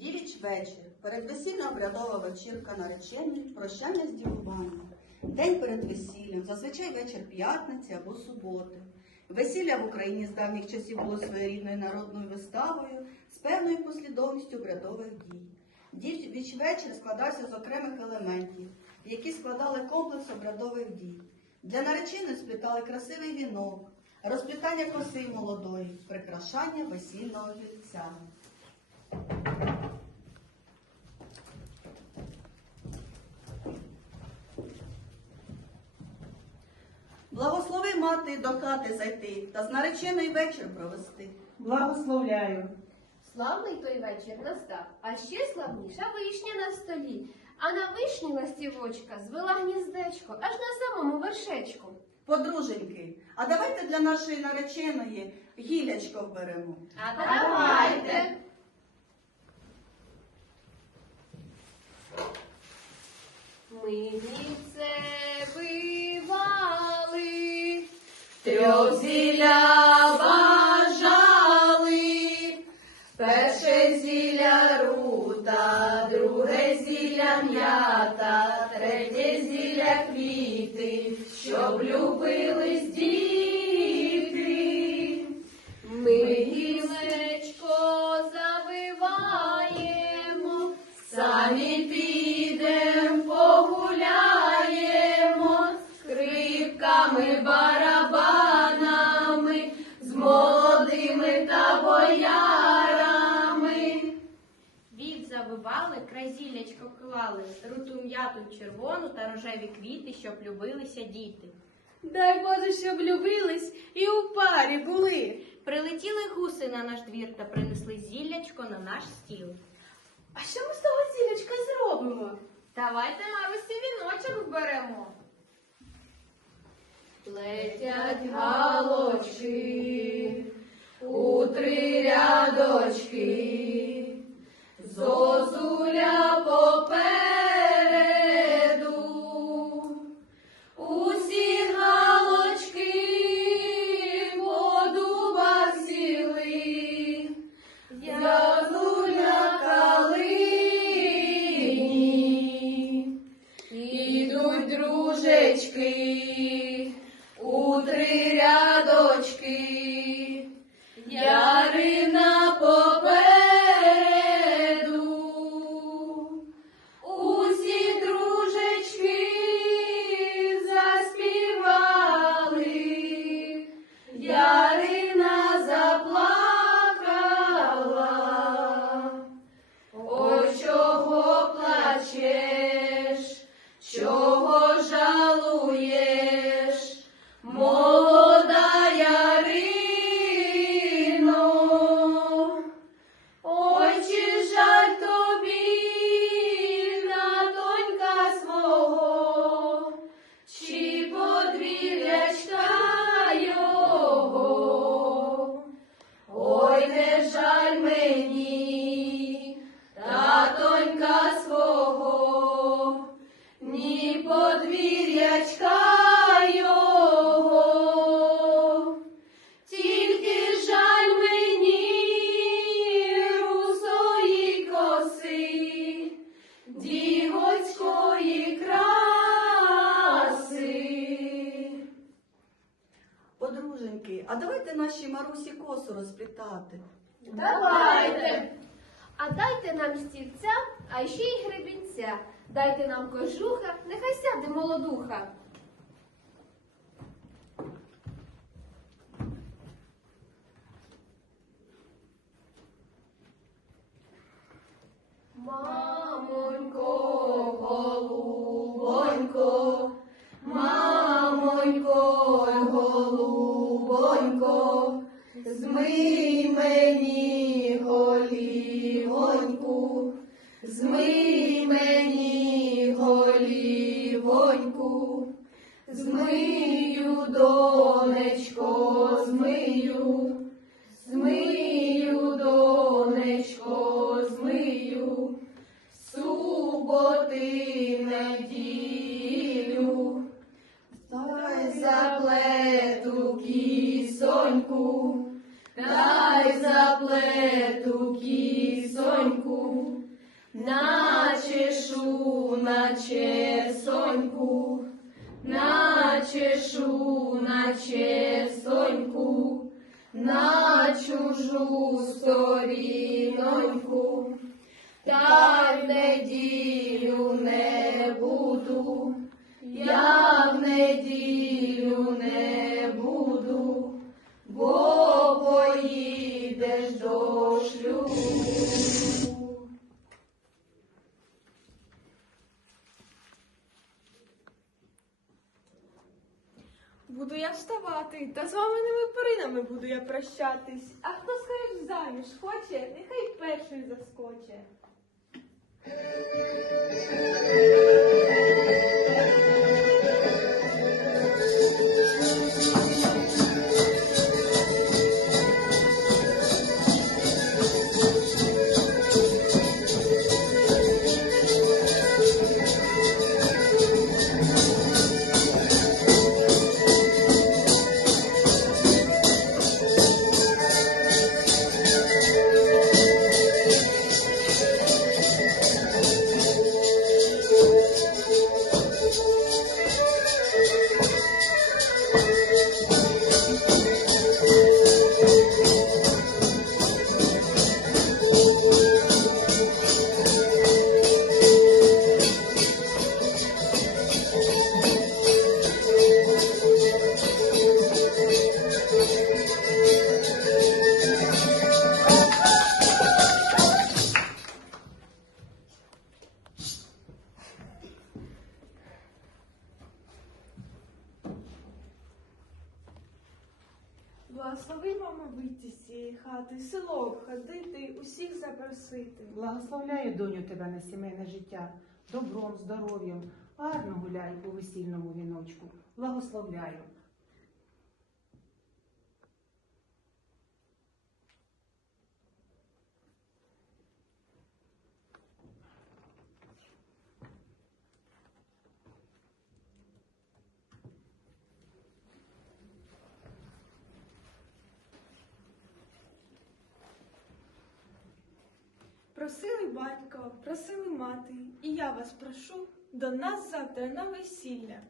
Дівіч вечір, передвесільна обрядова вечірка нареченої, прощання з дівуванням. День перед весіллям, зазвичай вечір п'ятниці або суботи. Весілля в Україні з давніх часів було своєрідною народною виставою з певною послідовністю обрядових дій. Дівіч вечір складався з окремих елементів, які складали комплекс обрядових дій. Для нареченої сплітали красивий вінок, розплітання коси молодої, прикрашання весільного гільця. Благослови мати до хати зайти та з наречений вечір провести. Благословляю. Славний той вечір настав, а ще славніша вишня на столі. А на вишні ластівочка звела гніздечко аж на самому вершечку. Подруженьки, а давайте для нашої нареченої гілячко вберемо. А давайте. Ми це зілля бажали, перше зілля рута, друге зілля м'ята, третє зілля квіти, щоб любились діти. ми гілечко завиваємо. Самі кразілячко руту м'яту червону та рожеві квіти, щоб любилися діти. Дай Боже, щоб любились і у парі були. Прилетіли гуси на наш двір та принесли зіллячко на наш стіл. А що ми з того зілячка зробимо? Давайте Марусі віночок вберемо. Летять галочки у три рядочки, зозуля подвір'ячка його, тільки жаль мені русої коси, дівоцької краси. Подруженьки, а давайте нашій Марусі косу розплітати. Давайте. А дайте нам стільця, а ще й гребінця. Дайте нам кожуха, нехай сяде молодуха. Мамонько, змию, донечко, змию, змию, донечко, змию, суботи, неділю, дай заплету кісоньку, дай заплету кісоньку, наче шу, наче соньку, наче шу, наче соньку, на чужу сторіноньку, та й неділю не буду, я Буду я вставати, та з маминими перинами буду я прощатись. А хто скоріш заміж хоче, нехай перший заскоче. Благослови, мама, вийти з цієї хати, село обходити, усіх запросити. Благословляю доню тебе на сімейне життя, добром, здоров'ям, гарно гуляй у весільному віночку. Благословляю. Просили батько, просили мати, і я вас прошу до нас завтра на весілля.